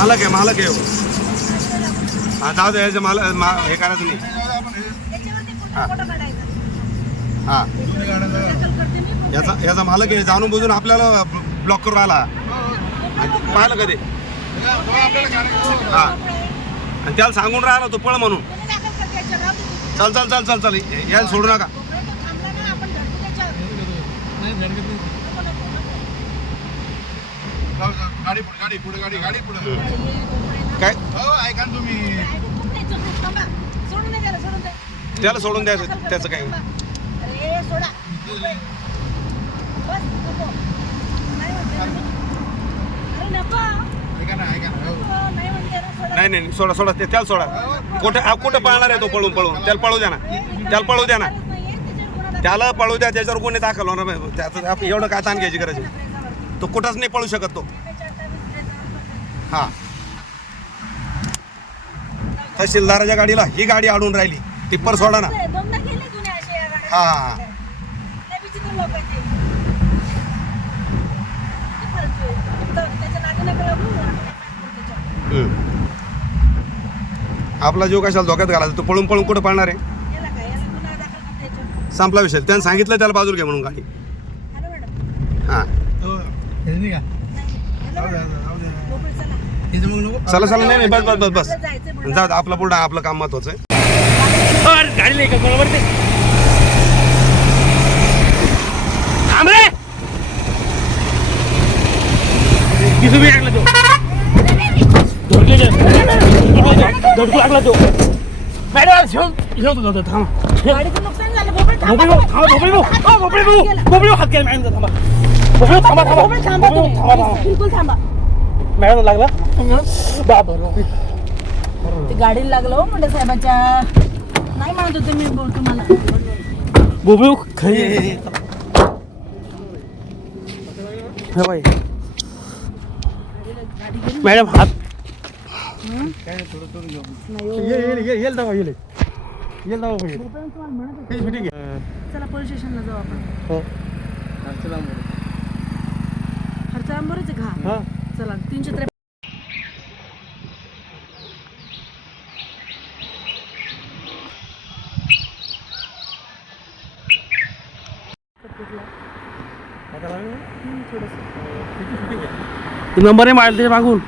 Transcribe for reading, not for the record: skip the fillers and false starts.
मालक आहे हो. हा जाऊ दे, याचं हे करायचं नाही. हां याचा मालक आहे, जाणून बुजून आपल्याला ब्लॉक करून राहिला. पाहिलं कधी? हां आणि त्याला सांगून राहिला तो पळ म्हणून. चल चल चल चल चल यायला सोडू नका. गाडी पुढे काय ऐका ना तुम्ही, त्याला सोडून द्यायचं, त्याचं काय. नाही नाही सोडा सोडा, त्याला सोडा. कुठं पळणार आहे तो? पळून त्याला पळू द्या ना, त्याला पळू द्या. त्याच्यावर कोणी दाखल होणार? त्याचं एवढं काय ताण घ्यायची गरज आहे? तो कुठंच नाही पळू शकत तो. हा तहसीलदाराच्या गाडीला ही गाडी अडून राहिली. टिप्पर सोडा ना. हा आपला जीव कशाला धोक्यात घालायचा? तो पळून कुठं पळणार आहे? संपला विषय. त्यानं सांगितलं त्याला बाजूला घे म्हणून गाडी. हा चला चला. नाही बस बस बस बस जा. आपलं पुढं आपलं काम महत्वाचं आहे. गाडी नाही का बरोबर ते लागला तो लागला तो. मॅडम थांबा. हात केला मॅडम. थांबा. मॅडम लागला गाडीला लागलो म्हणजे साहेबाच्या. नाही म्हणत होते मी तुम्हाला. बोबडू खरी मॅडम हात चला पोलीस स्टेशनला जाऊ आपण. खर्च आंबोरीच घा. चला 353. नंबर आहे मारला त्याच्या मागून.